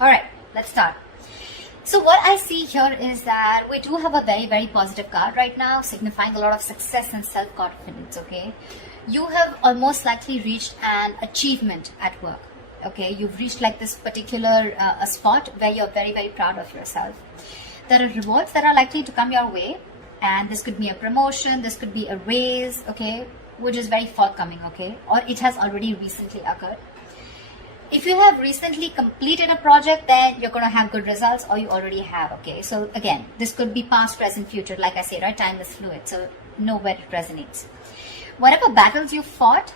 All right, let's start. So what I see here is that we do have a very, very positive card right now, signifying a lot of success and self-confidence, okay? You have almost likely reached an achievement at work, okay? You've reached like this particular a spot where you're very, very proud of yourself. There are rewards that are likely to come your way, and this could be a promotion, this could be a raise, okay? Which is very forthcoming, okay? Or it has already recently occurred. If you have recently completed a project, then you're going to have good results, or you already have, okay? So again, this could be past, present, future. Like I say, right? Time is fluid, so know where it resonates. Whatever battles you fought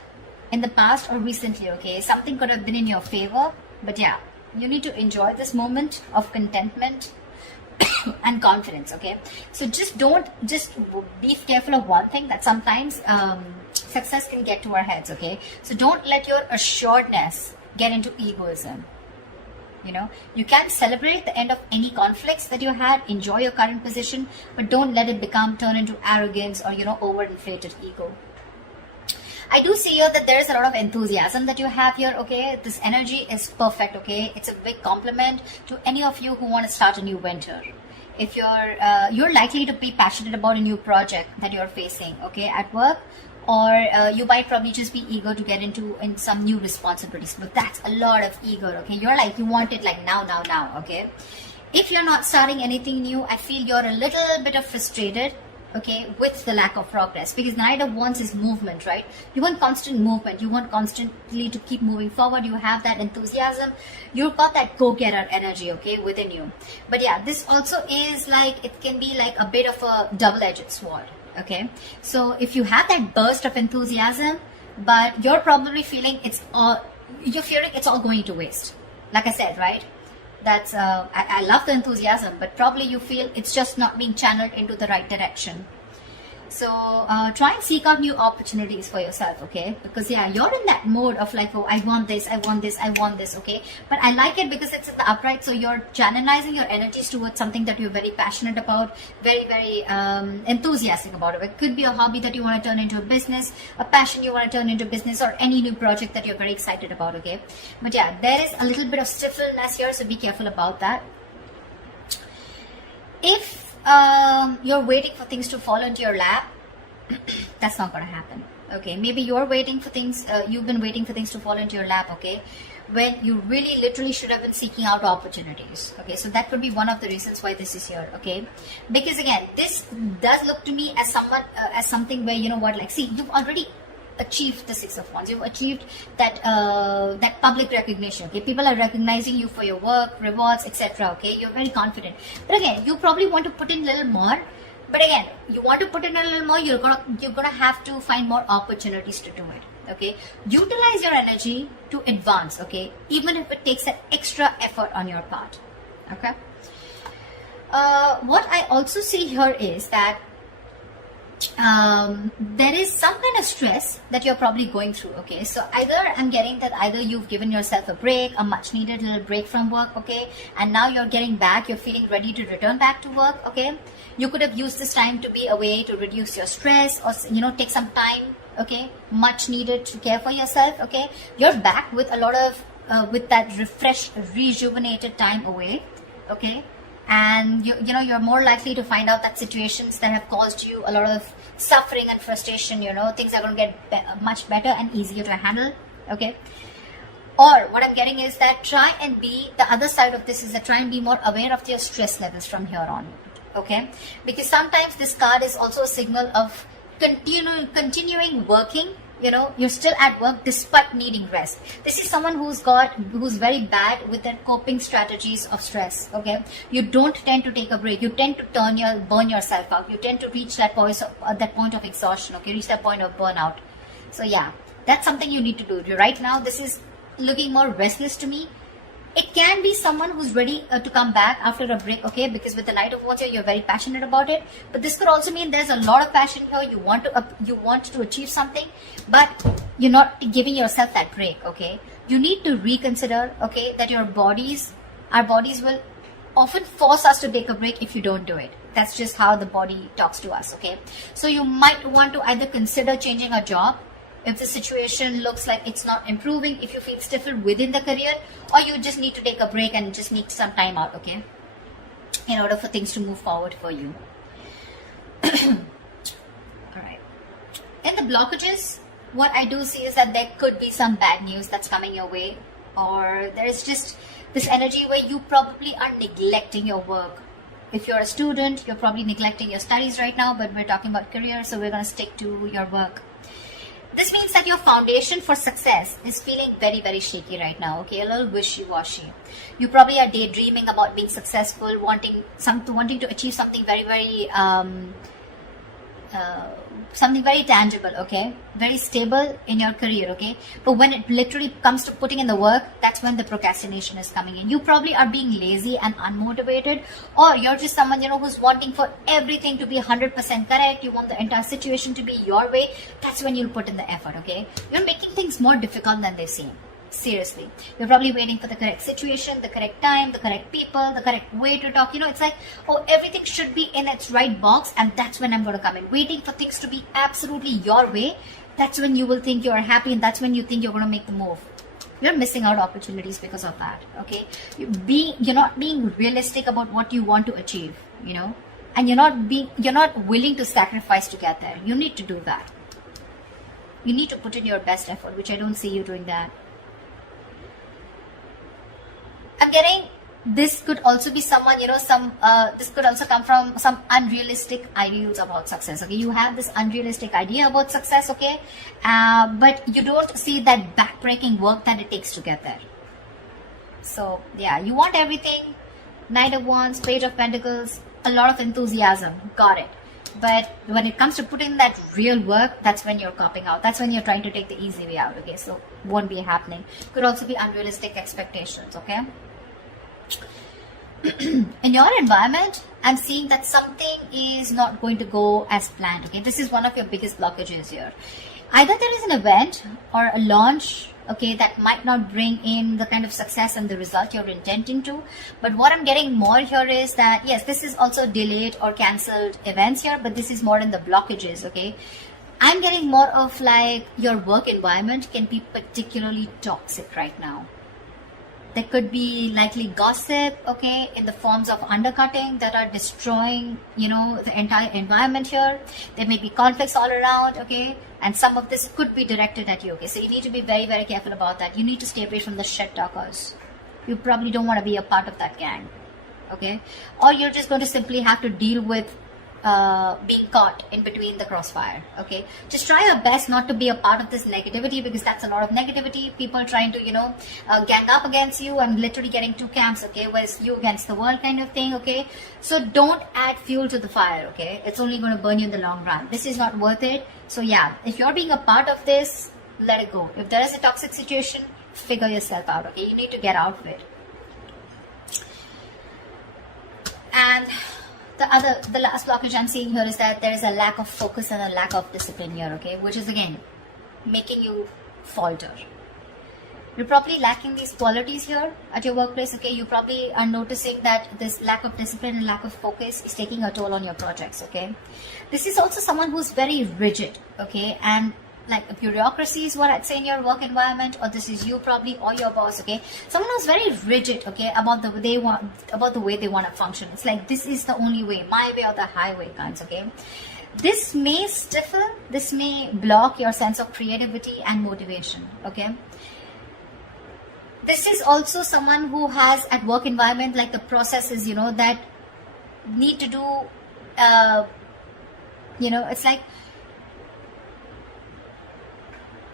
in the past or recently, okay, something could have been in your favor, but yeah, you need to enjoy this moment of contentment and confidence, okay? So just be careful of one thing, that sometimes success can get to our heads, okay? So don't let your assuredness get into egoism. You know, you can celebrate the end of any conflicts that you had, enjoy your current position, but don't let it turn into arrogance or, you know, overinflated ego. I do see here that there is a lot of enthusiasm that you have here, okay? This energy is perfect, okay? It's a big compliment to any of you who want to start a new venture. If you're likely to be passionate about a new project that you're facing, okay, at work, or you might probably just be eager to get into some new responsibilities, but that's a lot of eager, okay? You're like, you want it like now, okay? If you're not starting anything new, I feel you're a little bit of frustrated, okay, with the lack of progress, because the Knight of Wands is movement, right? You want constant movement, you want constantly to keep moving forward, you have that enthusiasm, you've got that go-getter energy, okay, within you. But yeah, this also is like, it can be like a bit of a double-edged sword, okay? So if you have that burst of enthusiasm, but you're probably feeling you're fearing it's all going to waste. Like I said, right? That's I love the enthusiasm, but probably you feel it's just not being channeled into the right direction. So try and seek out new opportunities for yourself, okay? Because yeah, you're in that mode of like, oh, I want this, okay? But I like it because it's in the upright, so you're channelizing your energies towards something that you're very passionate about, very, very enthusiastic about it. It could be a hobby that you want to turn into a business, a passion you want to turn into business, or any new project that you're very excited about, okay? But yeah, there is a little bit of stiffness here, so be careful about that. If you're waiting for things to fall into your lap, that's not going to happen, okay? Maybe you're waiting for things, you've been waiting for things to fall into your lap, okay, when you really literally should have been seeking out opportunities, okay? So that could be one of the reasons why this is here, okay? Because again, this does look to me as something where, you know what, like, see, you've already achieved the Six of Wands. You've achieved that that public recognition, okay? People are recognizing you for your work, rewards, etc., okay? You're very confident, but again, you probably want to put in a little more. But again, you want to put in a little more, you're gonna have to find more opportunities to do it, okay? Utilize your energy to advance, okay? Even if it takes that extra effort on your part, okay? What I also see here is that there is some kind of stress that you're probably going through, okay? So I'm getting that either you've given yourself a break, a much needed little break from work, okay? And now you're getting back, you're feeling ready to return back to work, okay? You could have used this time to be a way to reduce your stress, or, you know, take some time, okay? Much needed to care for yourself, okay? You're back with a lot of, with that refreshed, rejuvenated time away, okay? And you know, you're more likely to find out that situations that have caused you a lot of suffering and frustration, you know, things are going to get much better and easier to handle, okay? Or what I'm getting is that the other side of this is that try and be more aware of your stress levels from here on, okay? Because sometimes this card is also a signal of continuing working. You know, you're still at work despite needing rest. This is someone who's very bad with their coping strategies of stress, okay? You don't tend to take a break. You tend to burn yourself out. You tend to reach that point of exhaustion, okay? Reach that point of burnout. So yeah, that's something you need to do. Right now, this is looking more restless to me. It can be someone who's ready to come back after a break, okay? Because with the Knight of Wands here, you're very passionate about it. But this could also mean there's a lot of passion here. You want to achieve something, but you're not giving yourself that break, okay? You need to reconsider, okay, that our bodies will often force us to take a break if you don't do it. That's just how the body talks to us, okay? So you might want to either consider changing a job, if the situation looks like it's not improving, if you feel stifled within the career, or you just need to take a break and just need some time out, okay, in order for things to move forward for you. All right. In the blockages, what I do see is that there could be some bad news that's coming your way, or there is just this energy where you probably are neglecting your work. If you're a student, you're probably neglecting your studies right now, but we're talking about career, so we're going to stick to your work. This means that your foundation for success is feeling very, very shaky right now, okay? A little wishy-washy. You probably are daydreaming about being successful, wanting to achieve something very, very something very tangible, okay, very stable in your career, okay, but when it literally comes to putting in the work, that's when the procrastination is coming in. You probably are being lazy and unmotivated, or you're just someone, you know, who's wanting for everything to be 100% correct. You want the entire situation to be your way. That's when you'll put in the effort, okay? You're making things more difficult than they seem. Seriously, you're probably waiting for the correct situation, the correct time, the correct people, the correct way to talk. You know, it's like, oh, everything should be in its right box, and that's when I'm going to come in. Waiting for things to be absolutely your way, that's when you will think you're happy, and that's when you think you're going to make the move. You're missing out opportunities because of that, okay? You're not being realistic about what you want to achieve, you know, and you're not willing to sacrifice to get there. You need to do that. You need to put in your best effort, which I don't see you doing that. I'm getting this could also be someone, you know, this could also come from some unrealistic ideals about success, okay? You have this unrealistic idea about success, okay? But you don't see that backbreaking work that it takes to get there. So yeah, you want everything, Knight of Wands, Page of Pentacles, a lot of enthusiasm, got it. But when it comes to putting that real work, that's when you're copping out. That's when you're trying to take the easy way out, okay? So won't be happening. Could also be unrealistic expectations, okay? In your environment, I'm seeing that something is not going to go as planned, okay? This is one of your biggest blockages here. Either there is an event or a launch, okay, that might not bring in the kind of success and the result you're intending to. But what I'm getting more here is that, yes, this is also delayed or cancelled events here, but this is more in the blockages, okay? I'm getting more of like your work environment can be particularly toxic right now. There could be likely gossip, okay, in the forms of undercutting that are destroying, you know, the entire environment here. There may be conflicts all around, okay, and some of this could be directed at you, okay. So you need to be very, very careful about that. You need to stay away from the shit talkers. You probably don't want to be a part of that gang, okay. Or you're just going to simply have to deal with being caught in between the crossfire, okay. Just try your best not to be a part of this negativity, because that's a lot of negativity. People trying to, you know, gang up against you and literally getting two camps, okay, where it's you against the world kind of thing, okay. So don't add fuel to the fire, okay. It's only going to burn you in the long run. This is not worth it. So yeah, if you're being a part of this, let it go. If there is a toxic situation, figure yourself out, okay. You need to get out of it. And the last blockage I'm seeing here is that there is a lack of focus and a lack of discipline here, okay, which is again making you falter. You're probably lacking these qualities here at your workplace, okay. You probably are noticing that this lack of discipline and lack of focus is taking a toll on your projects, okay. This is also someone who's very rigid, okay, and like a bureaucracy is what I'd say in your work environment, or this is you probably, or your boss, okay. Someone who's very rigid, okay, about the way they want to function. It's like, this is the only way, my way or the highway kinds, okay. This may stiffen, this may block your sense of creativity and motivation, okay. This is also someone who has at work environment like the processes, you know, that need to do, you know, it's like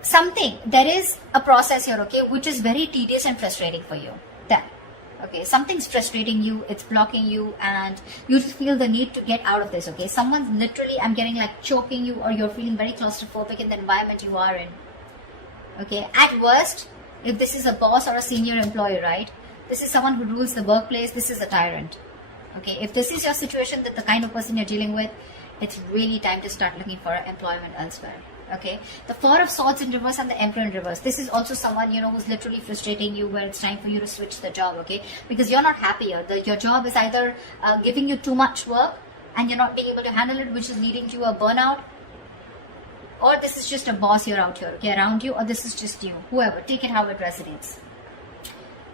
something, there is a process here, okay, which is very tedious and frustrating for you. Then, okay, something's frustrating you, it's blocking you, and you just feel the need to get out of this, okay. Someone's literally, I'm getting like choking you, or you're feeling very claustrophobic in the environment you are in, okay. At worst, if this is a boss or a senior employee, right, this is someone who rules the workplace, this is a tyrant, okay. If this is your situation, that the kind of person you're dealing with, it's really time to start looking for employment elsewhere. Okay, the Four of Swords in reverse and the Emperor in reverse. This is also someone, you know, who's literally frustrating you, where it's time for you to switch the job, okay? Because you're not happier. Your job is either giving you too much work and you're not being able to handle it, which is leading to a burnout, or this is just a boss here out here, okay, around you, or this is just you, whoever, take it how it resonates.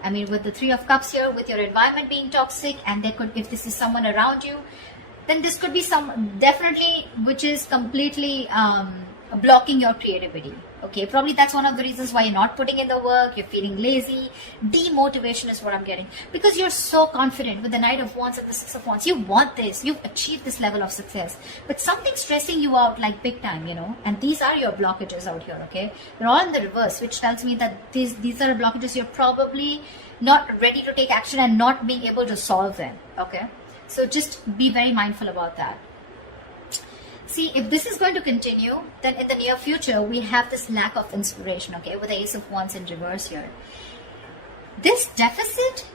I mean, with the Three of Cups here, with your environment being toxic, and there could, if this is someone around you, then this could be some, definitely, which is completely blocking your creativity. Okay, probably that's one of the reasons why you're not putting in the work, you're feeling lazy. Demotivation is what I'm getting. Because you're so confident with the Knight of Wands and the Six of Wands. You want this, you've achieved this level of success. But something's stressing you out like big time, you know. And these are your blockages out here, okay. They're all in the reverse, which tells me that these are blockages you're probably not ready to take action and not being able to solve them, okay. So just be very mindful about that. See, if this is going to continue, then in the near future, we have this lack of inspiration, okay, with the Ace of Wands in reverse here. This deficit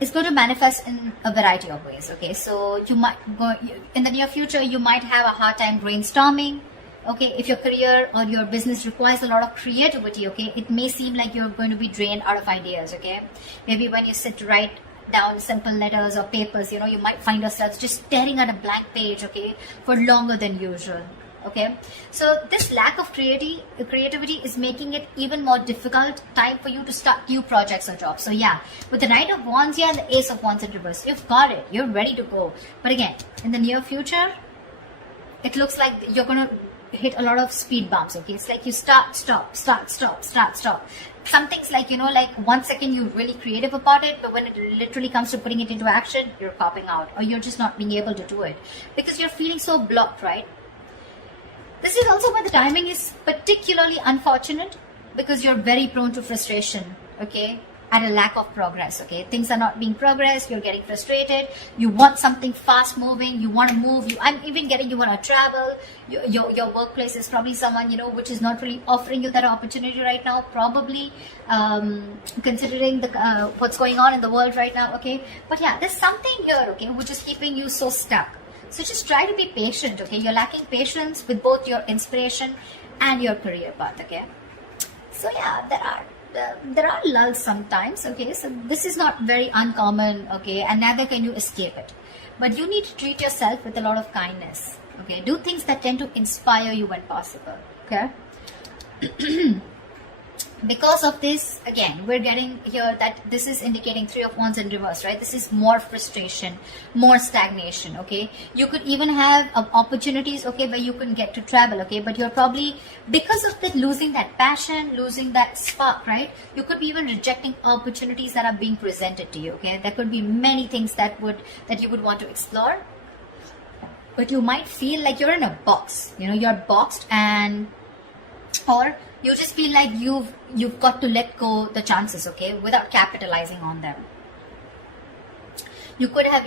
is going to manifest in a variety of ways, okay. So you might go, in the near future, you might have a hard time brainstorming, okay. If your career or your business requires a lot of creativity, okay, it may seem like you're going to be drained out of ideas, okay. Maybe when you sit to write down simple letters or papers, you know, you might find yourselves just staring at a blank page, okay, for longer than usual, okay. So this lack of creativity is making it even more difficult time for you to start new projects or jobs. So yeah, with the Knight of Wands here and the Ace of Wands in reverse, you've got it, you're ready to go. But again, in the near future, it looks like you're going to hit a lot of speed bumps, okay. It's like you start, stop. Some things like, you know, like 1 second you're really creative about it, but when it literally comes to putting it into action, you're popping out, or you're just not being able to do it because you're feeling so blocked, right? This is also where the timing is particularly unfortunate, because you're very prone to frustration, okay, at a lack of progress, okay. Things are not being progressed, you're getting frustrated, you want something fast moving, you want to move, I'm even getting you want to travel, your workplace is probably someone, you know, which is not really offering you that opportunity right now, probably considering the what's going on in the world right now, okay. But yeah, there's something here, okay, which is keeping you so stuck. So just try to be patient, okay. You're lacking patience with both your inspiration and your career path, okay. So yeah, there are lulls sometimes, okay. So this is not very uncommon, okay, and neither can you escape it. But you need to treat yourself with a lot of kindness, okay. Do things that tend to inspire you when possible, okay. Because of this, again, we're getting here that this is indicating Three of Wands in reverse, right? This is more frustration, more stagnation, okay? You could even have opportunities, okay, where you can get to travel, okay? But you're probably, because of that, losing that passion, losing that spark, right? You could be even rejecting opportunities that are being presented to you, okay? There could be many things that you would want to explore. But you might feel like you're in a box, you know, you're boxed, or you just feel like you've got to let go the chances, okay, without capitalizing on them. You could have,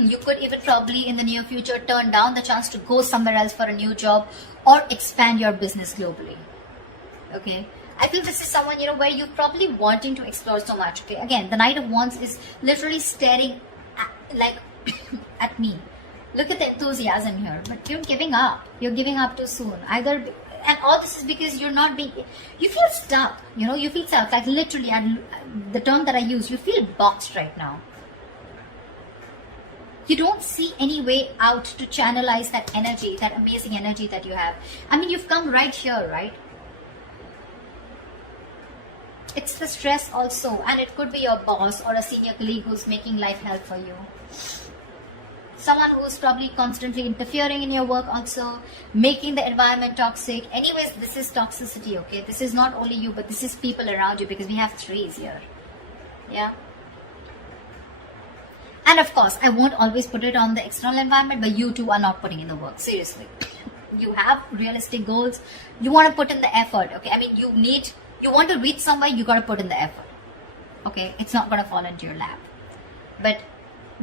you could even probably in the near future turn down the chance to go somewhere else for a new job or expand your business globally, okay. I feel this is someone, you know, where you're probably wanting to explore so much, okay. Again, the Knight of Wands is literally staring at me. Look at the enthusiasm here, but you're giving up. You're giving up too soon. And all this is because you're not being, you feel stuck, you know, you feel stuck, like literally, the term that I use, you feel boxed right now. You don't see any way out to channelize that energy, that amazing energy that you have. I mean, you've come right here, right? It's the stress also, and it could be your boss or a senior colleague who's making life hell for you. Someone who's probably constantly interfering in your work also, making the environment toxic. Anyways, this is toxicity, okay? This is not only you, but this is people around you, because we have threes here. Yeah. And of course, I won't always put it on the external environment, but you too are not putting in the work. Seriously. You have realistic goals. You want to put in the effort, okay? I mean, you want to reach somewhere, you got to put in the effort. Okay? It's not going to fall into your lap. But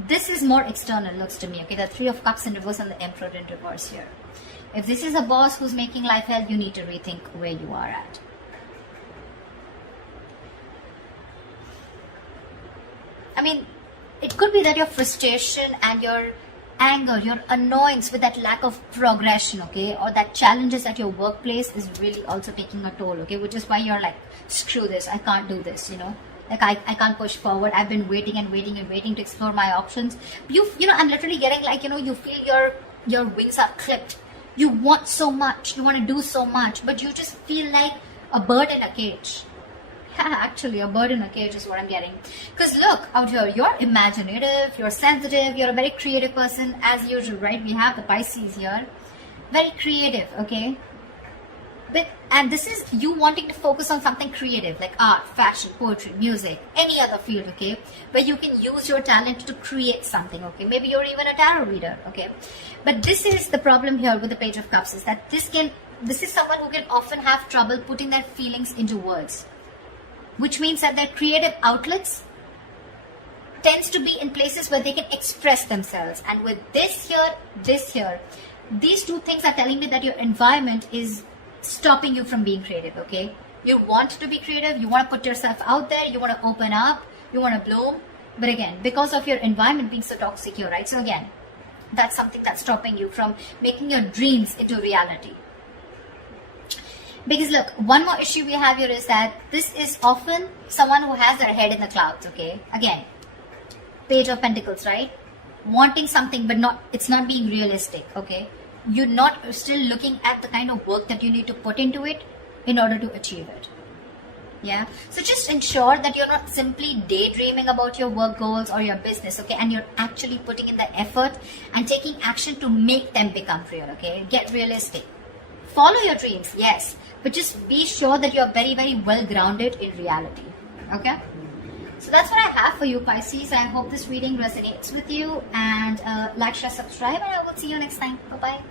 this is more external, looks to me, okay? The Three of Cups in reverse and the Emperor in reverse here. If this is a boss who's making life hell, you need to rethink where you are at. I mean, it could be that your frustration and your anger, your annoyance with that lack of progression, okay, or that challenges at your workplace is really also taking a toll, okay, which is why you're like, screw this, I can't do this, you know. Like I can't push forward. I've been waiting to explore my options. You know, I'm literally getting like, you know, you feel your wings are clipped You want so much, you want to do so much, but you just feel like a bird in a cage. Actually, a bird in a cage is what I'm getting. Because look out here, you're imaginative, you're sensitive, you're a very creative person as usual, right? We have the Pisces here. Very creative, okay? And this is you wanting to focus on something creative like art, fashion, poetry, music, any other field, okay? Where you can use your talent to create something, okay? Maybe you're even a tarot reader, okay? But this is the problem here with the Page of Cups, is that this is someone who can often have trouble putting their feelings into words. Which means that their creative outlets tends to be in places where they can express themselves. And with this here, these two things are telling me that your environment is stopping you from being creative, okay? You want to be creative, you want to put yourself out there, you want to open up, you want to bloom. But again, because of your environment being so toxic here, right? So again, that's something that's stopping you from making your dreams into reality. Because look, one more issue we have here is that this is often someone who has their head in the clouds, okay? Again, Page of Pentacles, right? Wanting something but it's not being realistic, okay? You're not still looking at the kind of work that you need to put into it in order to achieve it. Yeah, so just ensure that you're not simply daydreaming about your work goals or your business, okay? And you're actually putting in the effort and taking action to make them become real, okay? Get realistic. Follow your dreams, yes, but just be sure that you're very, very well grounded in reality, okay? So that's what I have for you, Pisces. I hope this reading resonates with you, and like, share, subscribe, and I will see you next time. Bye-bye.